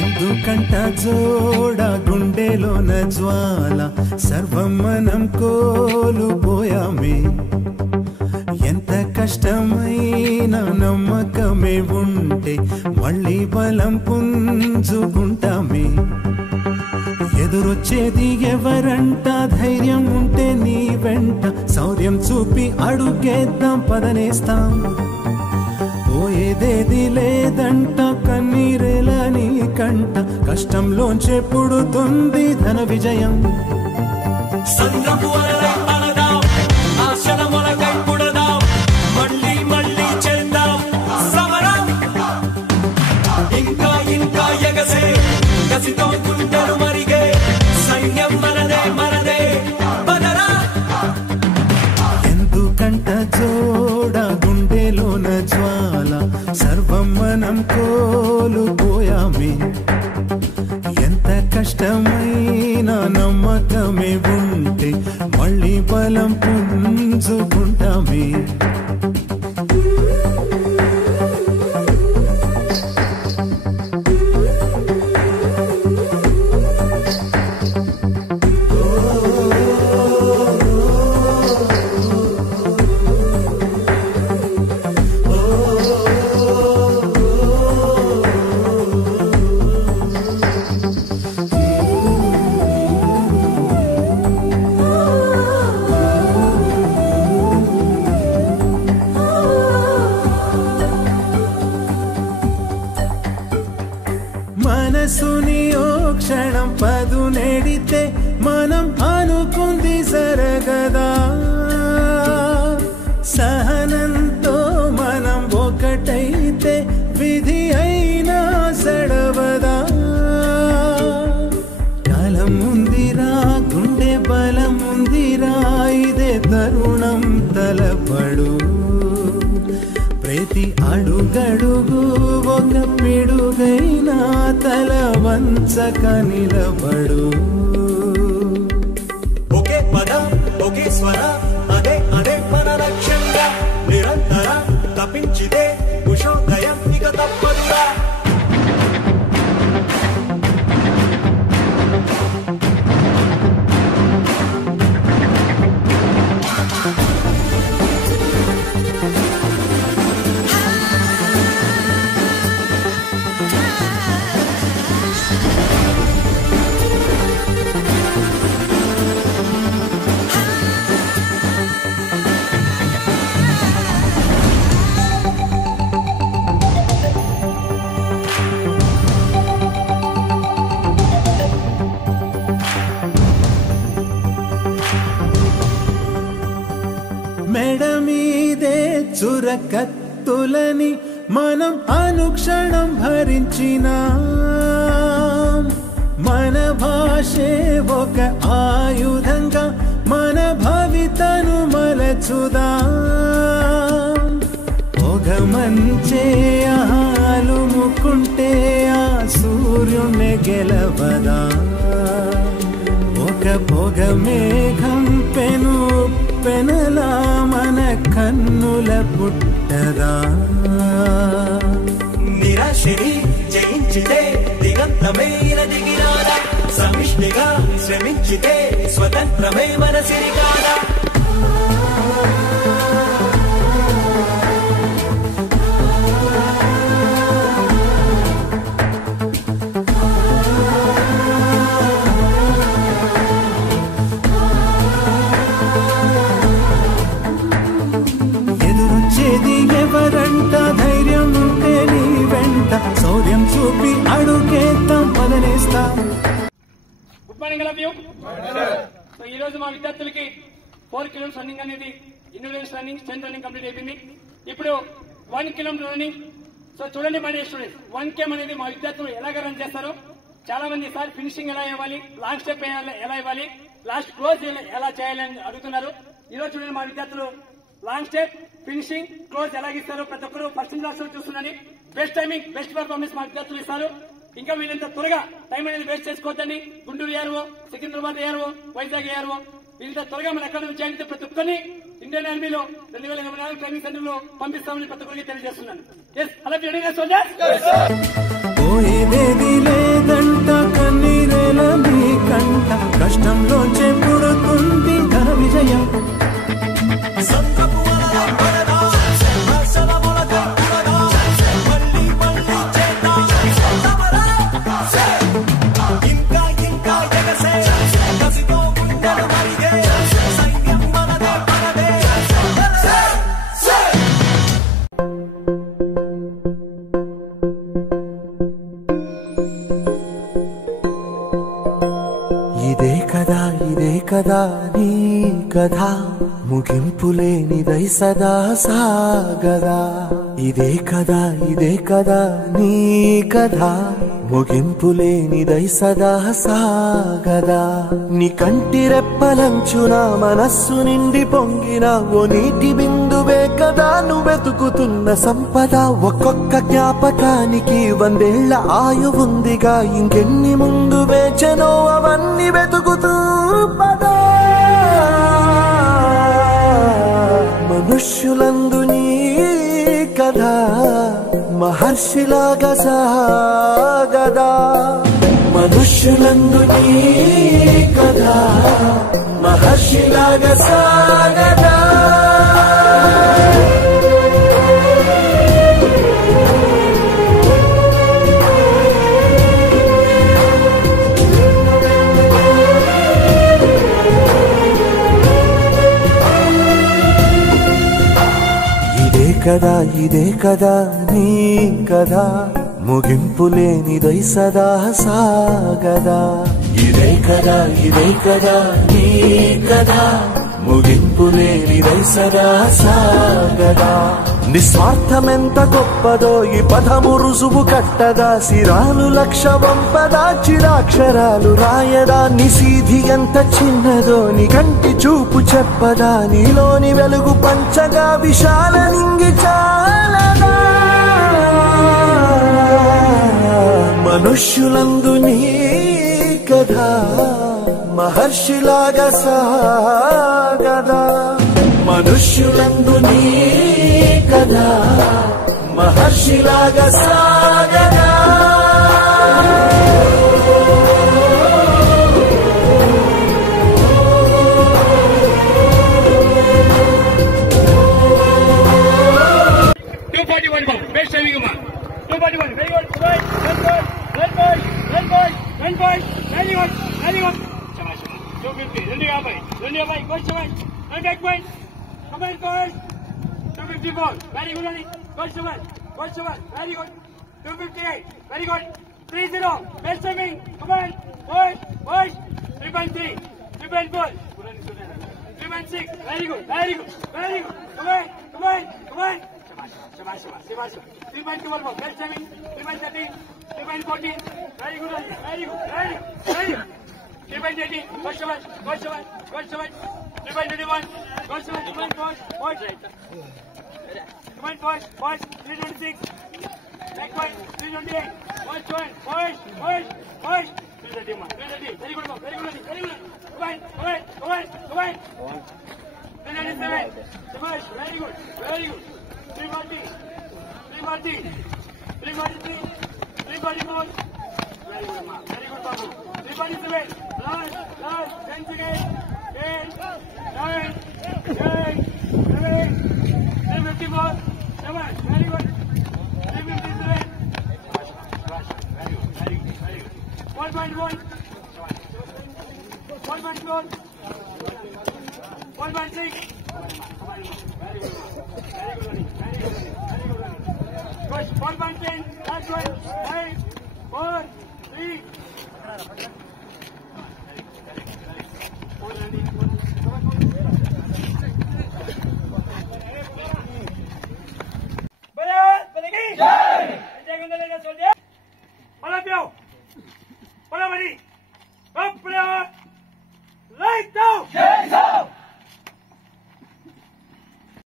ఎందుకంట జోడ గుండెలోన జ్వాల సర్వం మనం కోల్పోయామే ఎంత కష్టమైన నమ్మకమే ఉంటే మళ్ళీ బలం పుంజుకుంటామే ఎదురొచ్చేది ఎవరంట ధైర్యం ఉంటే నీ వెంట శౌర్యం చూపి అడుగేద్దాం పదనేస్తాం పోయేదేది లేదంట కన్నీరేలా నీ కంట కష్టంలోంచే పుడుతుంది ధన విజయం ఇంకా ఇంకా ఎగసే కసితో గుండెలు మరిగే సైన్యం మనదే మనదే బదరా ఎందుకంట జోడ గుండెలోన జ్వాల సర్వం మనం కోల్పోయామే ఎంత కష్టమైన నమ్మకమే ఉంటే మళ్ళీ బలం పుంజుకుంటామే మనసుని ఓ క్షణం పదునెడితే మనం అనుకుంది జరగదా సహనంతో మనం ఒకటైతే విధి అయినా సడవదా కాలం ఉందిరా గుండె బలం ఉందిరా ఇదే తరుణం తలపడు ప్రతి అడుగడుగు ఒక పిడుగైనా తల వంచక నిలబడు ఒకే పద ఒకే స్వర అదే అదే మన లక్ష్యంగా నిరంతర తప్పించిదే ఉషోదయం ఇక తప్పదురా మెడ మీదే చురకత్తులని మనం అనుక్షణం భరించిన మన భాషే ఒక ఆయుధంగా మన భవితను మలచుదా పొగ మంచే ఆలుముకుంటే ఆ సూర్యుని గెలవదా ఒక పొగ మేఘం పెను పెనలా మన కన్నుల పుట్టదా నిరాశని జయించితే దిగంతమైన దిగిరాదా సమిష్టిగా శ్రమించితే స్వతంత్రమే మన సిరిగాదా ఎవరంట ధైర్యం ఉంటే నీ వెంట శౌర్యం చూపి అడుగేద్దాం పదనేస్తా good morning love you so ఈ రోజు మా విద్యార్థులకి 4 కిలోమీటర్స్ రన్నింగ్ అనేది individual running strength running complete అయిపోయింది ఇప్పుడు 1 కిలోమీటర్ రన్నింగ్ సో చూడండి మై డియర్ స్టూడెంట్స్ 1 km అనేది మా విద్యార్థులు ఎలాగ రన్ చేస్తారో చాలా మంది సార్ ఫినిషింగ్ ఎలా ఇవ్వాలి లాంగ్ స్టెప్ ఎలా ఇవ్వాలి లాస్ట్ క్లోజ్ ఎలా చేయాలని అడుగుతున్నారు ఈ రోజు చూడండి మా విద్యార్థులు లాంగ్ స్టెప్ ఫినిషింగ్ క్లోజ్ ఎలాగిస్తారు ప్రతి ఒక్కరు ఫస్ట్ క్లాస్ చూస్తున్నారని బెస్ట్ టైమింగ్ బెస్ట్ పర్ఫార్మెన్స్ మా విద్యార్థులు ఇస్తారు ఇంకా వీళ్ళంత త్వరగా టైం అనేది వేస్ట్ చేసుకోవద్దని Guntur ARO Secunderabad ARO Vizag ARO ఇంత త్వరగా మన అకాడమీ జాయిన్ అయితే ప్రతి ఒక్కరిని ఇండియన్ ఆర్మీలో 2024 ట్రైనింగ్ సెంటర్ లో పంపిస్తామని ప్రతి ఒక్కరికి తెలియజేస్తున్నాను. అలా రెడీగా సోల్జర్స్. పోయేదేది లేదంట కన్నీరేల మీ కంట కష్టంలోంచే పుడుతుంది ఘన విజయం. ఇదే కదా నీ కథ ముగింపులేనిదై సదా సాగదా. ఇదే కదా నీ కథ ముగింపులేనిదై సదా సాగదా. నీ కంటి రెప్పలంచున మనస్సు నిండి పొంగిన ఓ నీటి బిందువే కదా నువ్వెతుకుతున్న సంపద. ఒక్కొక్క జ్ఞాపకానికి 100 ఏళ్ల ఆయువుందిగా, ఇంకెన్ని ముందు వేచనో అవన్నీ వెతుకుతూ పదా. మనుష్యులందు నీ కథ మహర్షిలాగా సాగదా. మనుష్యులందు నీ కథ మహర్షిలాగా సాగదా. ఇదే కదా నీ కథ ముగింపులేనిదై సదా సాగదా. ఇదే కదా నీ కథ ముగింపులేనిదై సదా సాగదా. నిస్వార్థమెంత గొప్పదో ఈ పదము రుజువు కట్టదా. శిరాలు 1,00,000 వంపదా, చిరాక్షరాలు రాయదా. నిశీధి ఎంత చిన్నదో నీ కంటి చూపు చెప్పదా. నీలోని వెలుగు పంచగా విశాల నింగి చాలదా. మనుష్యులందు నీ కథ మహర్షిలాగా సాగదా. మనుష్యులందు నీ కథ మహర్షిలాగా సాగదా. Very good, very good. 258, very good. 30, best timing. Come on, boys. 3.3, 3.4, 3.6. Very good. Come on. Shabash. 3.2, best timing. 3.13, 3.14. Very good. 3.18, go Shabash. 3.21, go Shabash. Come on, boys. 326. Next one, 328. Boys. 330. Very good. Come on. 397. Shabash. Very good. 340. 343. 344. Very good, Babu. 347. Last. 10 seconds. 8, 9, 8, 7. 354. Shabash. Very good. 353. Very good. 1.1. 1.4. 1.6. Very good. Push. 1.10. Last one. 5, 4, 3. Hola, Pio. Hola, Marí.